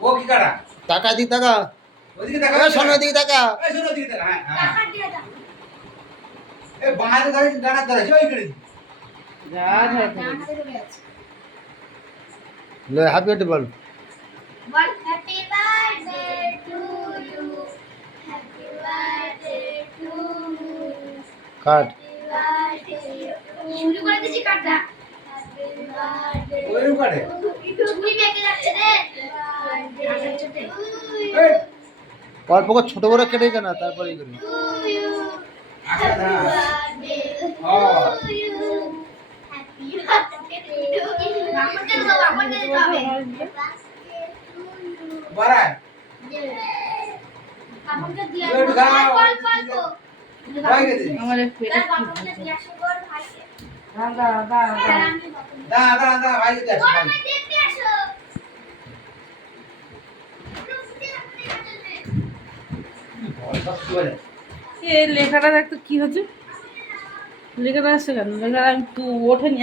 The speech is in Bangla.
ও কি কাটা টাকা দি টাকা ওদিকে দেখা শোনো দিকে টাকা এই শোনো ওদিকে দেখা হ্যাঁ টাকা দিয়ে দাও এই বাঁধে ধরে ডানা ধরে ওই করে যা ধরে লে happy birthday ball Happy birthday to you. Happy birthday to you. কাট শুরু করে দিছি কাটটা হ্যাপি বার্থডে ওইরকম কাটে ছুরি বেঁকে যাচ্ছে রে এই অল্প করে ছোট করে কেটে কেনা তারপরে ই করি আচ্ছা না ও হ্যাপি বার্থডে টু ইউ বাপরকে দাও বাপরকে দিতে হবে বাড়ায় বাপরকে দিয়া একটু দাও। অল্প ভাই গেছে আমার পেটে বাপরকে দিয়া শুকর ভাইকে দা দা দা আমি বাপরকে দা দা দা ভাই গেছে ওর ভাই মে দেখতে আসো সব কি বলে এই লেখাটা দেখতো কি হচ্ছে লেখাটা আসছে কেন লেখাটা আমি তো ওঠেনি